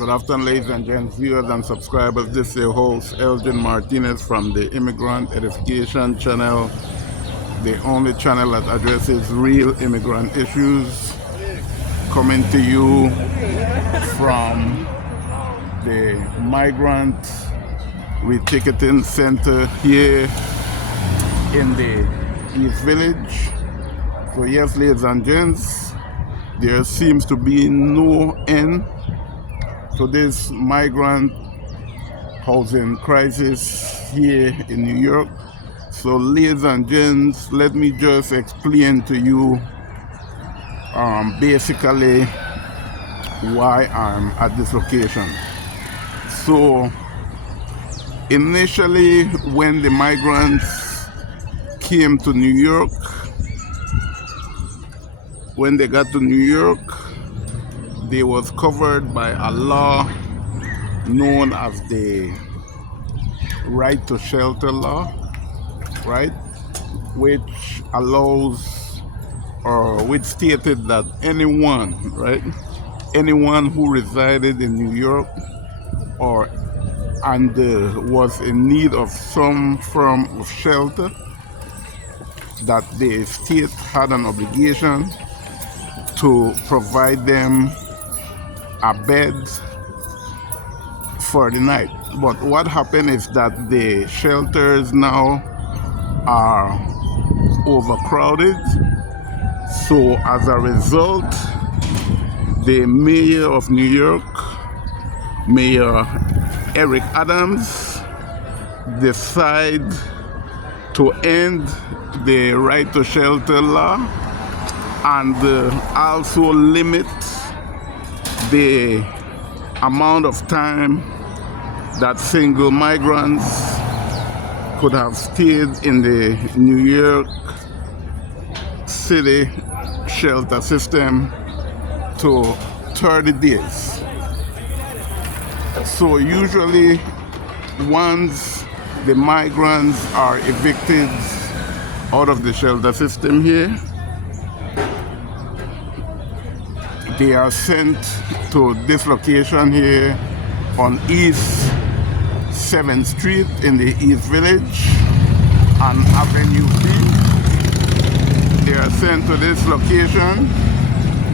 Good afternoon, ladies and gents, viewers and subscribers. This is your host, Elgin Martinez from the Immigrant Edification channel, the only channel that addresses real immigrant issues, coming to you from the Migrant Reticketing Center here in the East Village. So yes, ladies and gents, there seems to be no end to this migrant housing crisis here in New York. So ladies and gents, let me just explain to you basically why I'm at this location. So initially, when the migrants came to New York, when they got to New York, they was covered by a law known as the right to shelter law, right? Which allows, or which stated that anyone, right? Anyone who resided in New York and was in need of some form of shelter, that the state had an obligation to provide them a bed for the night. But what happened is that the shelters now are overcrowded. So as a result, the mayor of New York, Mayor Eric Adams, decide to end the right to shelter law and also limit the amount of time that single migrants could have stayed in the New York City shelter system to 30 days. So usually once the migrants are evicted out of the shelter system here, they are sent to this location here on East 7th Street in the East Village on Avenue B. They are sent to this location,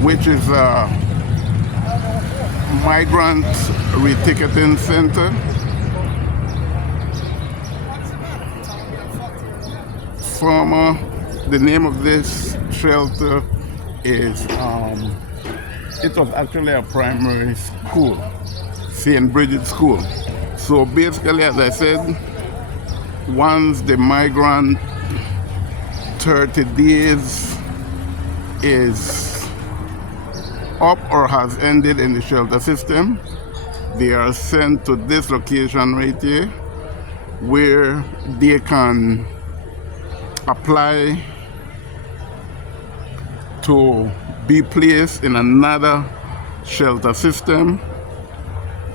which is a migrant reticketing center. The name of this shelter is it was actually a primary school, St. Bridget's School. So basically, as I said, once the migrant 30 days is up or has ended in the shelter system, they are sent to this location right here, where they can apply to be placed in another shelter system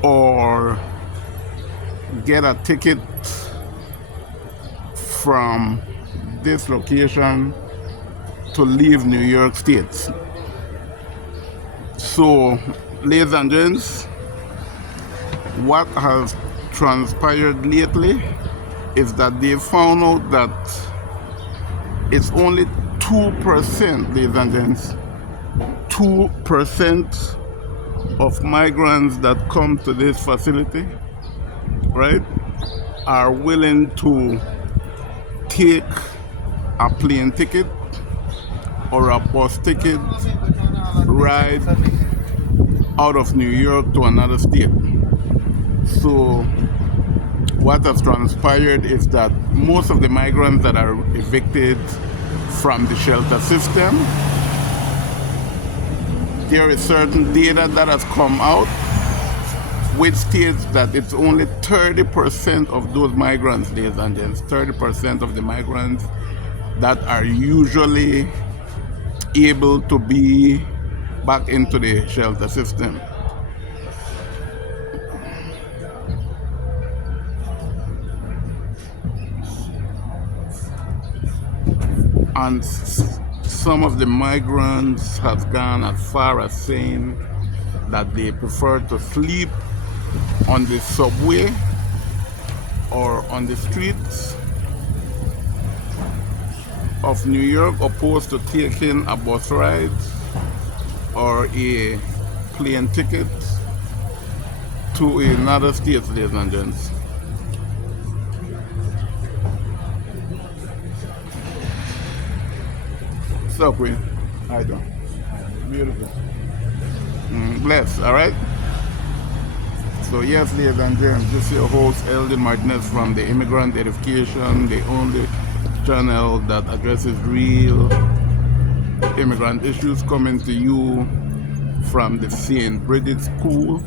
or get a ticket from this location to leave New York State. So, ladies and gents, what has transpired lately is that they found out that it's only 2%, ladies and gents, 2% of migrants that come to this facility, right, are willing to take a plane ticket or a bus ticket ride out of New York to another state. So what has transpired is that most of the migrants that are evicted from the shelter system, there is certain data that has come out which states that it's only 30% of those migrants, ladies and gents, 30% of the migrants that are usually able to be back into the shelter system. And some of the migrants have gone as far as saying that they prefer to sleep on the subway or on the streets of New York, opposed to taking a bus ride or a plane ticket to another state, ladies and gents. So, Queen, how you doing? Beautiful. Blessed, all right? So, yes, ladies and gents, this is your host, Eldon Martinez from the Immigrant Edification, the only channel that addresses real immigrant issues, coming to you from the St. Bridget School,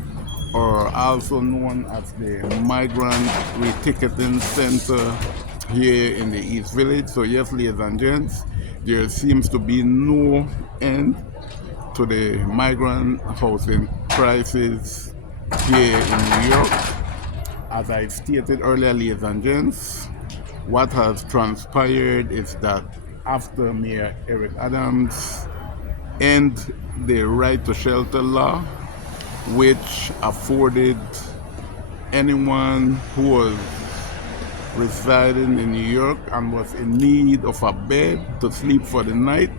or also known as the Migrant Reticketing Center here in the East Village. So yes, ladies and gents, there seems to be no end to the migrant housing crisis here in New York. As I stated earlier, ladies and gents, what has transpired is that after Mayor Eric Adams end the right to shelter law, which afforded anyone who was residing in New York and was in need of a bed to sleep for the night,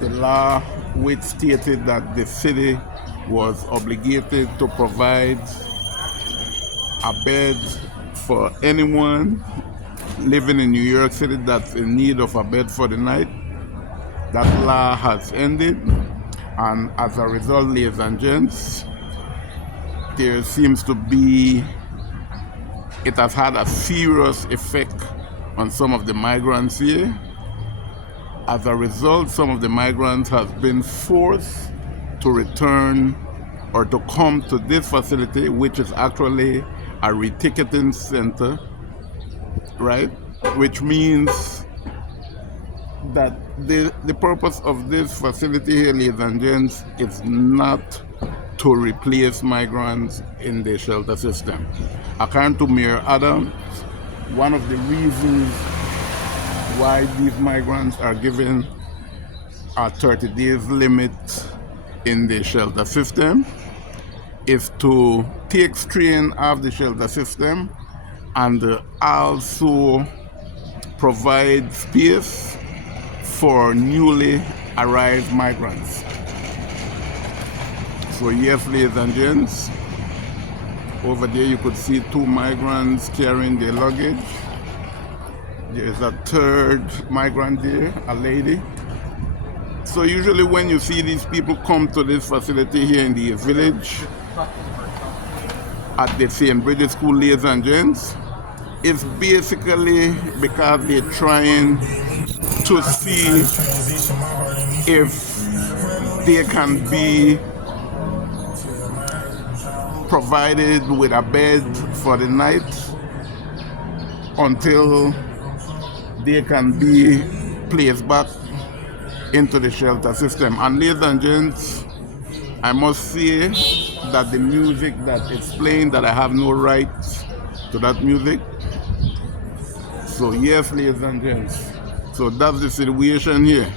the law which stated that the city was obligated to provide a bed for anyone living in New York City that's in need of a bed for the night. That law has ended, and as a result, ladies and gents, there seems to be, it has had a serious effect on some of the migrants here. As a result, some of the migrants have been forced to return or to come to this facility, which is actually a reticketing center, right? Which means that the purpose of this facility here, ladies and gents, is not to replace migrants in the shelter system. According to Mayor Adams, one of the reasons why these migrants are given a 30 days limit in the shelter system is to take strain off the shelter system and also provide space for newly arrived migrants. So yes, ladies and gents, over there you could see two migrants carrying their luggage. There's a third migrant there, a lady. So usually when you see these people come to this facility here in the village at the St. Bridget School, ladies and gents, it's basically because they're trying to see if they can be provided with a bed for the night until they can be placed back into the shelter system. And ladies and gents, I must say that the music that is playing, that I have no right to that music. So yes, ladies and gents, so that's the situation here.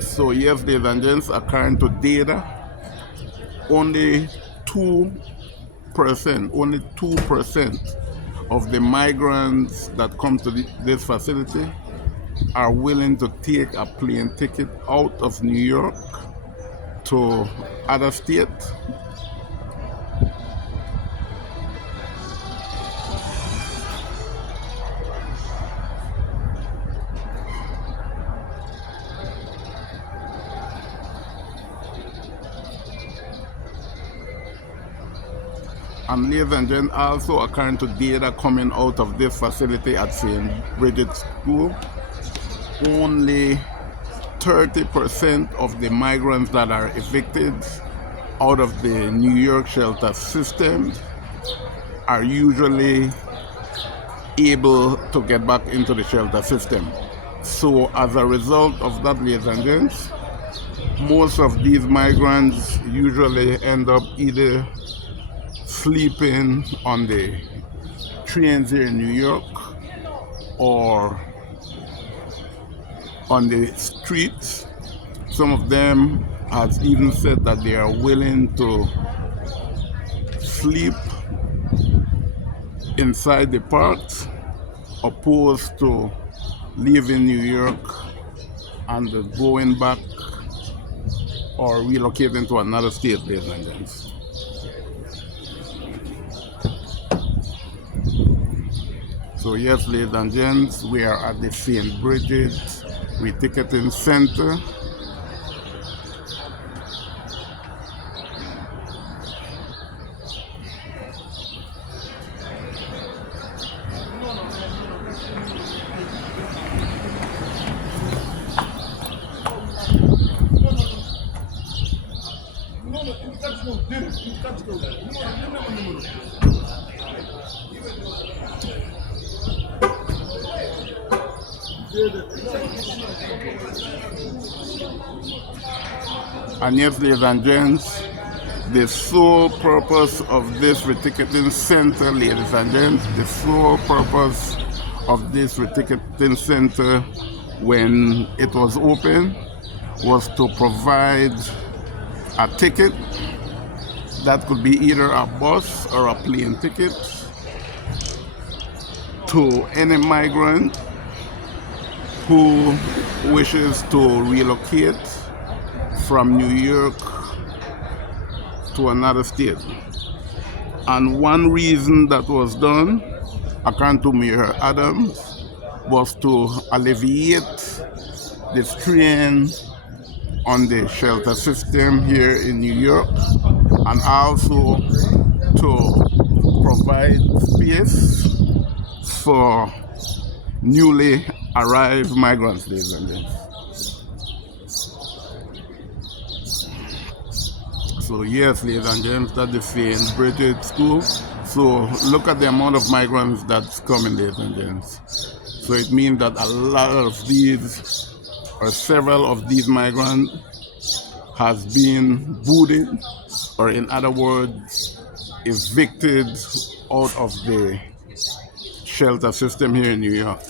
So yes, ladies and gents, according to data, only 2% of the migrants that come to this facility are willing to take a plane ticket out of New York to other states. And ladies and gentlemen, also according to data coming out of this facility at St. Bridget School, only 30% of the migrants that are evicted out of the New York shelter system are usually able to get back into the shelter system. So as a result of that, ladies and gents, most of these migrants usually end up either sleeping on the trains here in New York or on the streets. Some of them has even said that they are willing to sleep inside the parks opposed to leaving New York and going back or relocating to another state, ladies and gents. So yes, ladies and gents, we are at the St. Bridget Reticketing Center. And yes, ladies and gents, the sole purpose of this reticketing center, ladies and gents, the sole purpose of this reticketing center when it was open was to provide a ticket that could be either a bus or a plane ticket to any migrant who wishes to relocate from New York to another state. And one reason that was done, according to Mayor Adams, was to alleviate the strain on the shelter system here in New York, and also to provide space for newly arrived migrants, ladies and gentlemen. So yes, ladies and gentlemen, that's the St. Bridget School. So look at the amount of migrants that's coming, ladies and gentlemen. So it means that a lot of these, or several of these migrants, has been booted, or in other words, evicted out of the shelter system here in New York.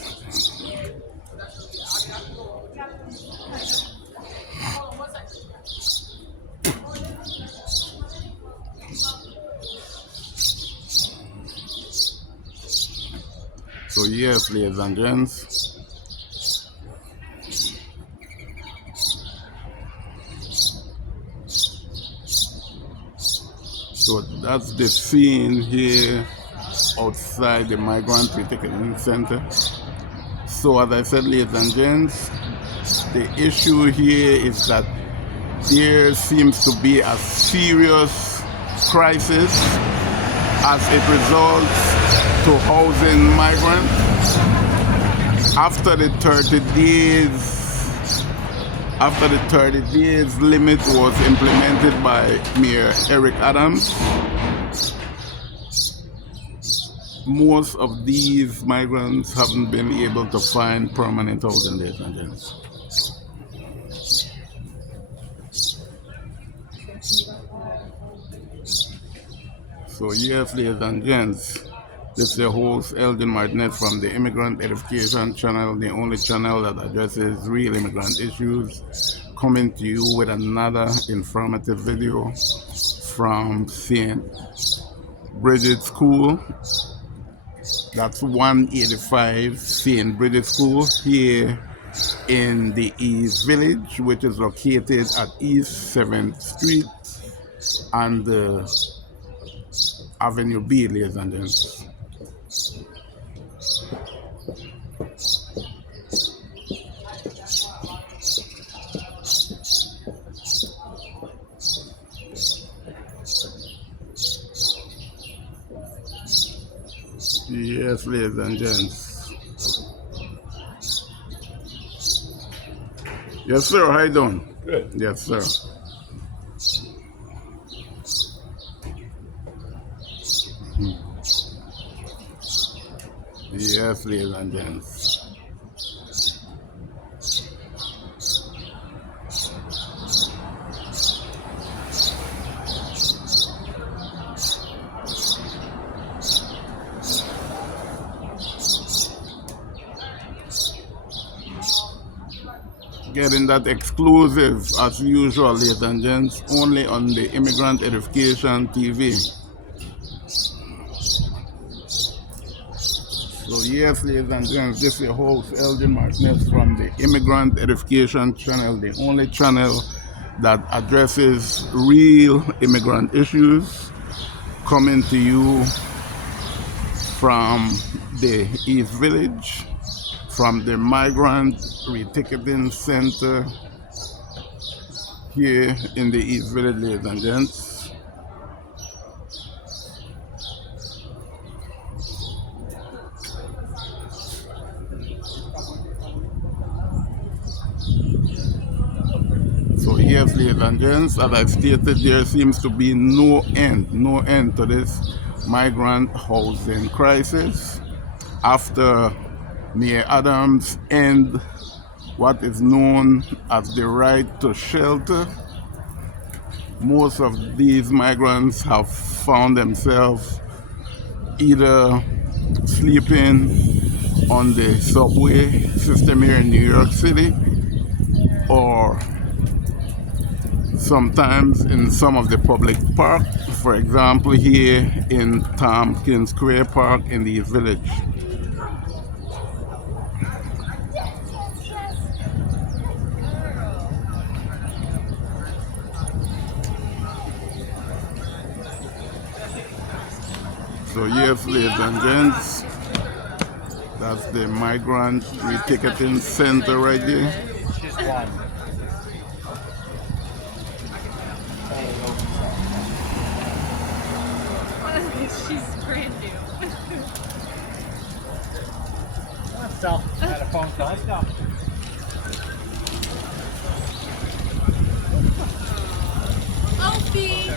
So yes, ladies and gents, so that's the scene here outside the Migrant Reticketing Center. So as I said, ladies and gents, the issue here is that there seems to be a serious crisis as it results to housing migrants. After the 30 days limit was implemented by Mayor Eric Adams, most of these migrants haven't been able to find permanent housing, ladies and gents. So yes, ladies and gents, this is your host Elgin Martinez from the Immigrant Edification Channel, the only channel that addresses real immigrant issues, coming to you with another informative video from St. Bridget School. That's 185 St. Bridget School here in the East Village, which is located at East 7th Street and Avenue B, ladies and gentlemen. Yes, ladies and gents. Yes, sir. How you doing? Good. Yes, sir. Yes, ladies and gents. Getting that exclusive as usual, ladies and gents, only on the Immigrant Edification TV. So yes, ladies and gents, this is your host Elgin Martinez from the Immigrant Edification channel, the only channel that addresses real immigrant issues, coming to you from the East Village, from the Migrant Reticketing Center here in the East Village, ladies and gents. So yes, ladies and gents, as I stated, there seems to be no end to this migrant housing crisis after Mayor Adams end what is known as the right to shelter. Most of these migrants have found themselves either sleeping on the subway system here in New York City, or sometimes in some of the public park, for example here in Tompkins Square Park in the East Village. So yes, ladies and gents, that's the Migrant Reticketing Center right there. She's brand new. Let's go. Had a phone call. Let's go. Opie!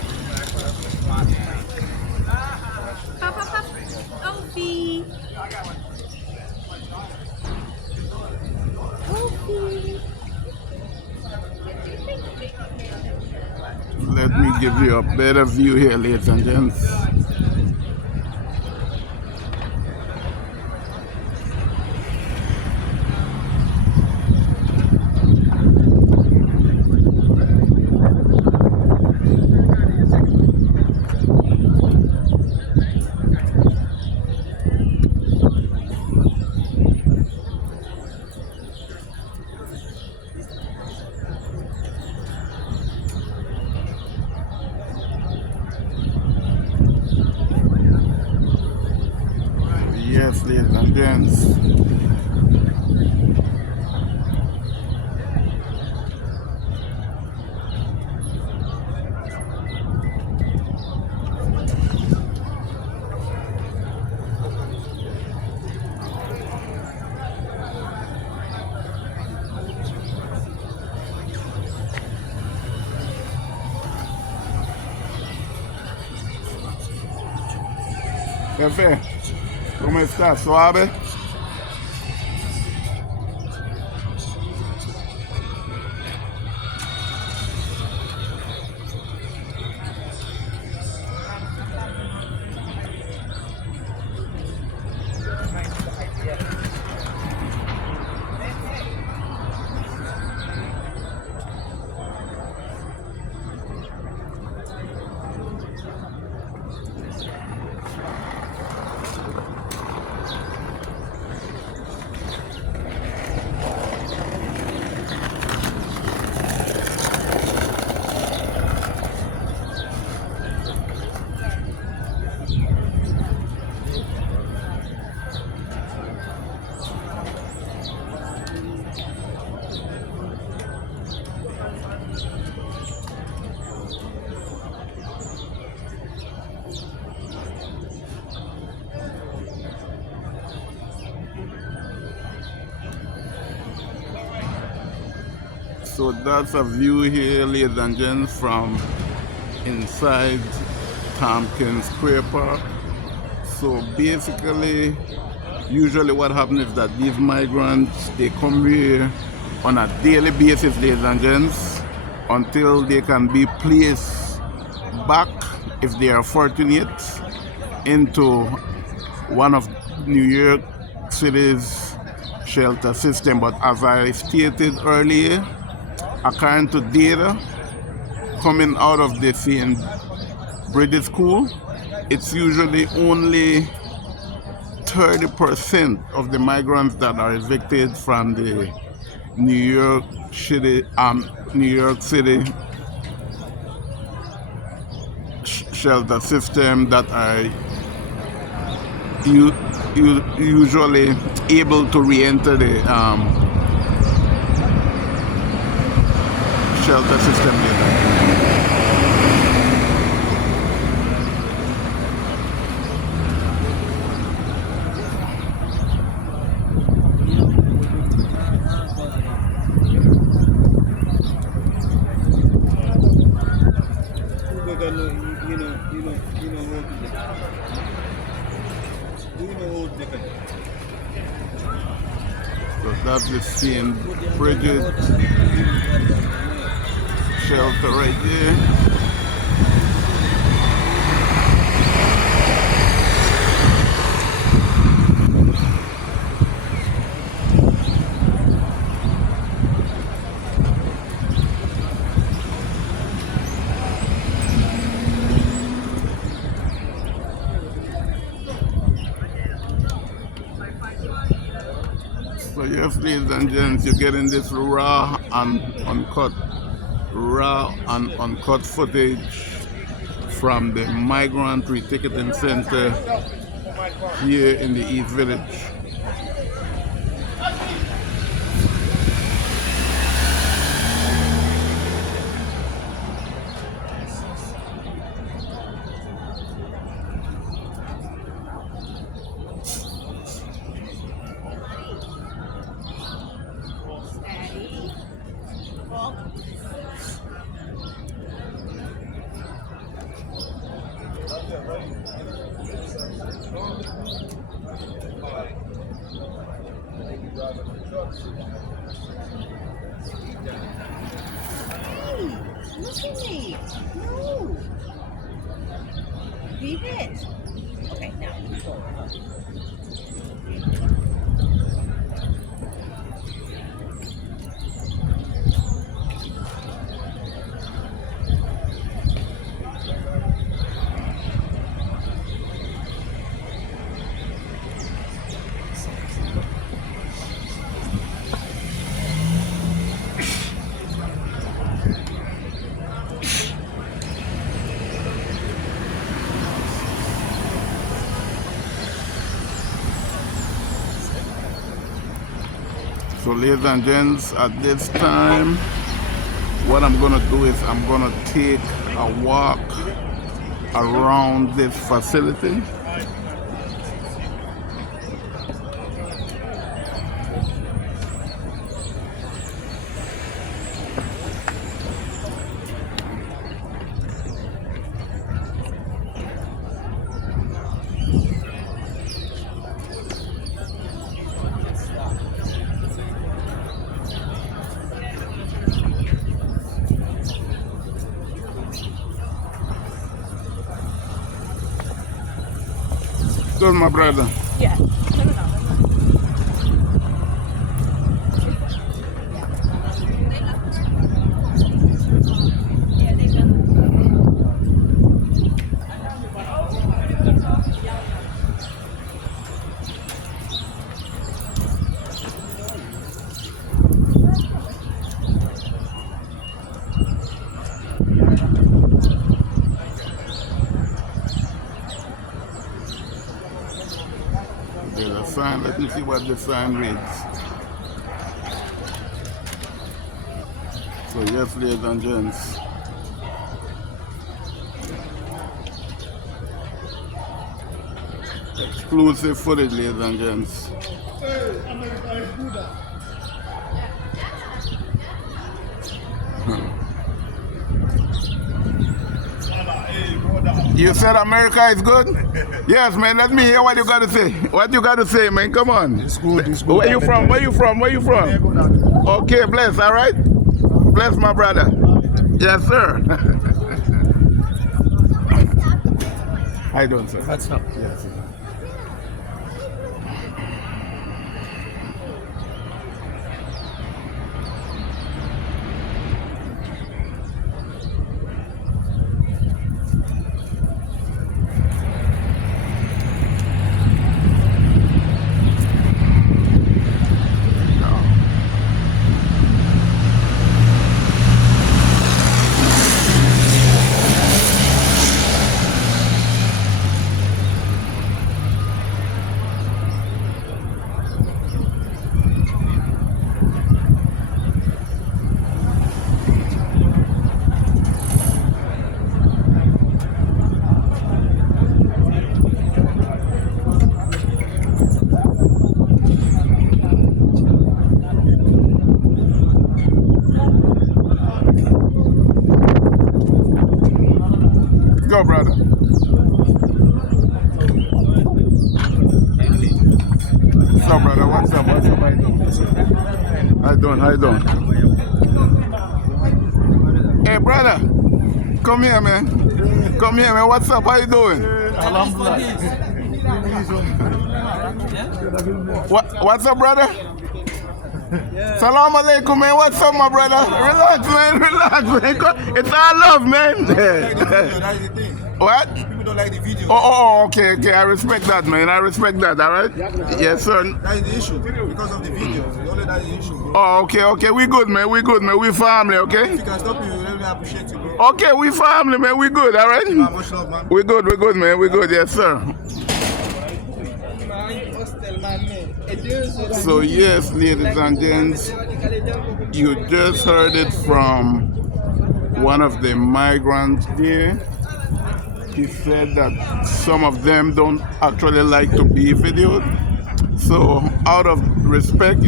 Pop, pop, pop. Opie! Opie! Let me give you a better view here, ladies and gents. Yes, ladies and gents. Jefe, ¿cómo estás? ¿Suave? So that's a view here, ladies and gents, from inside Tompkins Square Park. So basically, usually what happens is that these migrants, they come here on a daily basis, ladies and gents, until they can be placed back, if they are fortunate, into one of New York City's shelter system. But as I stated earlier, according to data coming out of the St. Bridget School, it's usually only 30% of the migrants that are evicted from the New York City, shelter system that are usually able to re-enter the shelter system later. So that's the St. Bridget shelter right there. So yes, ladies and gents, you're getting this raw and uncut footage from the migrant reticketing center here in the East Village. Hey, listen to me. No. Leave it. Okay, now. So ladies and gents, at this time, what I'm gonna do is I'm gonna take a walk around this facility. Good, my brother. Yeah. There's a sign. Let me see what the sign reads. So yes, ladies and gents. Exclusive footage, ladies and gents. You said America is good? Yes, man. Let me hear what you got to say. What you got to say, man? Come on. It's good. It's good. Where you from? Where you from? Where you from? Okay, bless. All right. Bless, my brother. Yes, sir. How you doing, sir? That's not. Yes. go, brother. What's up, brother? What's up? What's up? How you doing? How you doing? How you doing? Hey, brother. Come here, man. Come here, man. What's up? How you doing? What's up, brother? Salam alaikum, man. What's up, my brother? Relax, man. Relax, man. It's all love, man. What? People don't like the video. Okay, okay. I respect that, man. I respect that, all right? Yes, sir. That is the issue. Because of the video. Only that is the issue, bro. Okay, okay. We good, man. We good, man. We family, okay? If you can stop me, we really appreciate you, bro. Okay, we family, man. We good, all right? Much love, man. We good, man. We good, yes, sir. So yes, ladies and gents, you just heard it from one of the migrants there. He said that some of them don't actually like to be videoed. So out of respect,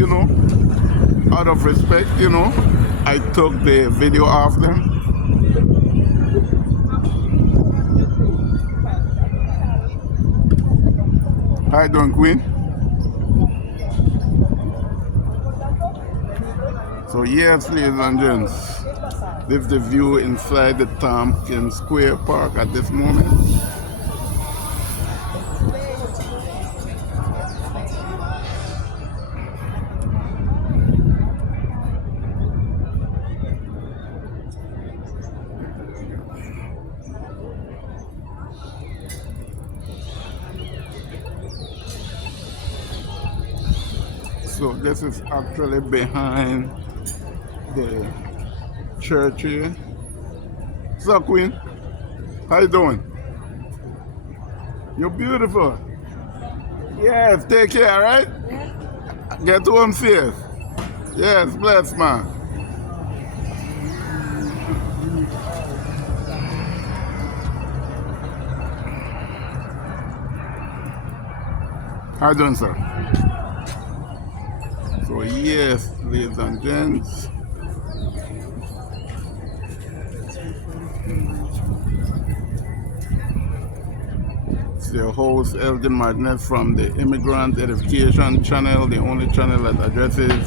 I took the video off them. How you doing, Queen? So yes, ladies and gents, this is the view inside the Tompkins Square Park at this moment. So this is actually behind the church here. What's up, Queen? How you doing? You're beautiful. Yes, take care, all right? Get home safe. Yes, bless, man. How you doing, sir? So yes, ladies and gents, it's your host Elgin Martinez from the Immigrant Edification channel, the only channel that addresses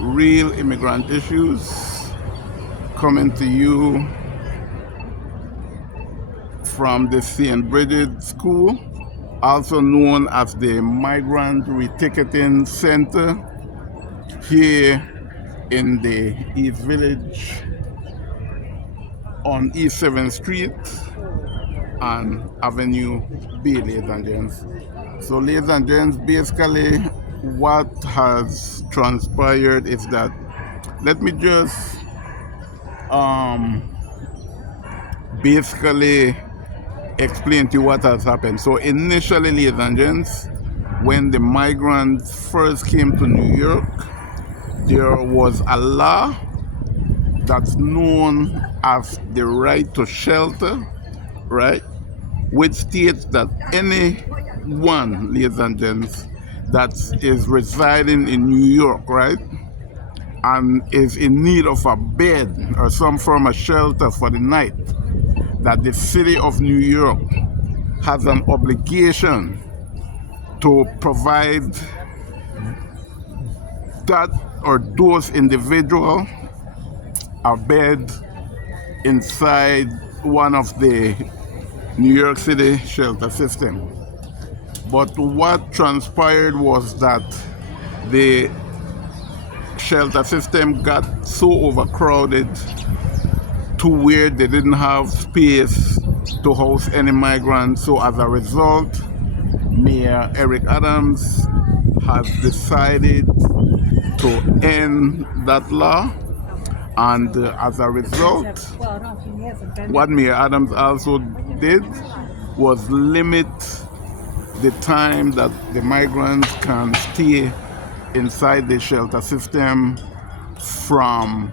real immigrant issues, coming to you from the St. Bridget School, also known as the Migrant Reticketing Center, here in the East Village on East 7th Street and Avenue B, ladies and gents. So ladies and gents, basically what has transpired is that, let me just basically explain to you what has happened. So initially, ladies and gents, when the migrants first came to New York, there was a law that's known as the right to shelter, right? Which states that anyone, ladies and gents, that is residing in New York, right, and is in need of a bed or some form of shelter for the night, that the city of New York has an obligation to provide that or those individuals a bed inside one of the New York City shelter system. But what transpired was that the shelter system got so overcrowded to where they didn't have space to house any migrants. So as a result, Mayor Eric Adams has decided to end that law, and as a result, what Mayor Adams also did was limit the time that the migrants can stay inside the shelter system from,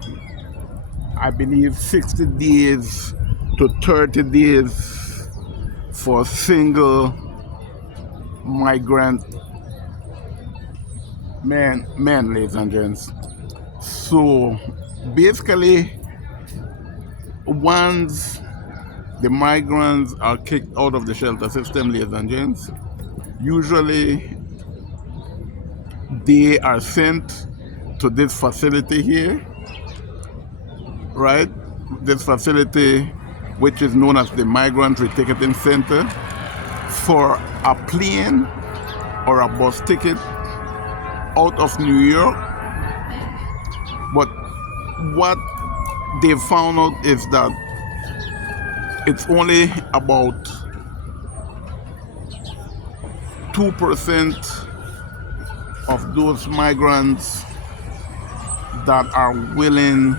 I believe, 60 days to 30 days for single migrant men, ladies and gents. So basically, once the migrants are kicked out of the shelter system, ladies and gents. Usually they are sent to this facility here, right? This facility, which is known as the Migrant Reticketing Center, for a plane or a bus ticket out of New York. But what they found out is that it's only about 2% of those migrants that are willing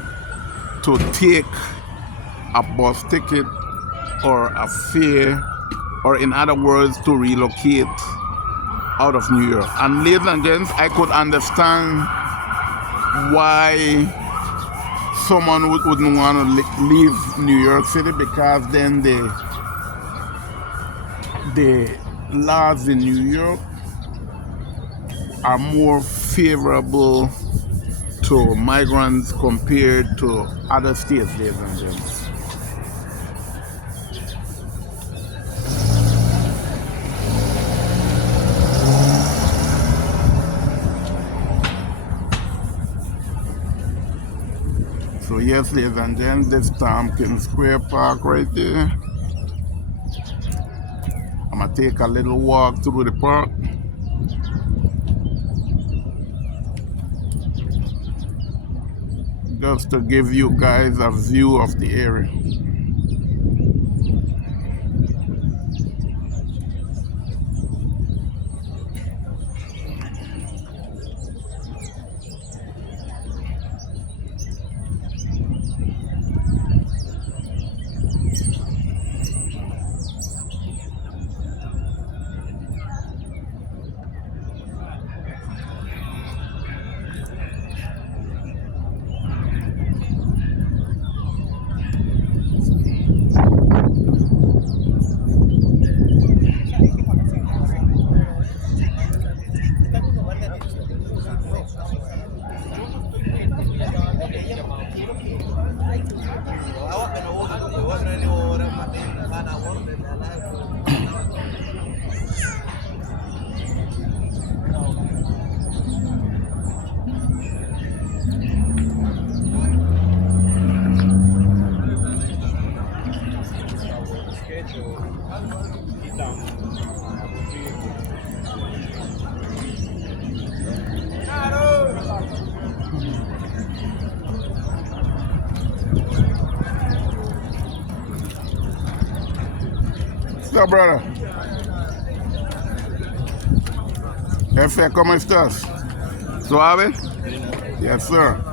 to take a bus ticket or a fare, or in other words, to relocate out of New York. And ladies and gents, I could understand why someone wouldn't want to leave New York City, because then the laws in New York are more favorable to migrants compared to other states, ladies and gents. So yes, ladies and gents, this Tompkins Square Park right there. I'm gonna take a little walk through the park. Just to give you guys a view of the area. What's up, brother? Jefe, ¿cómo estás? ¿Suave? Yes, sir.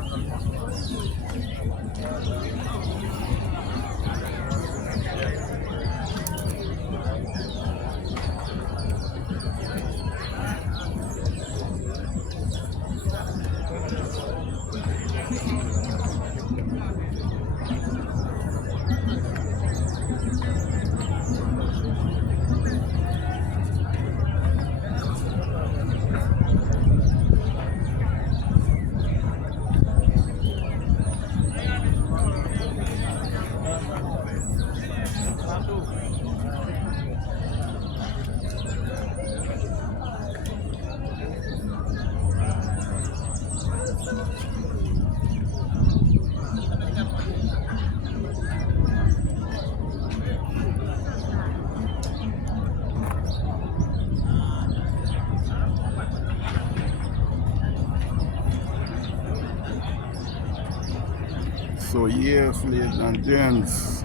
So yes, ladies and gents.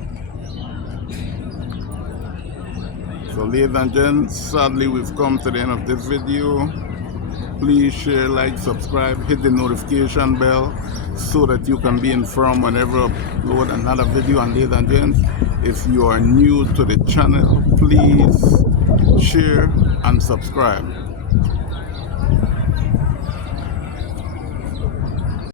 So ladies and gents, sadly we've come to the end of this video. Please share, like, subscribe, hit the notification bell so that you can be informed whenever I upload another video. And ladies and gents, if you are new to the channel, please share and subscribe.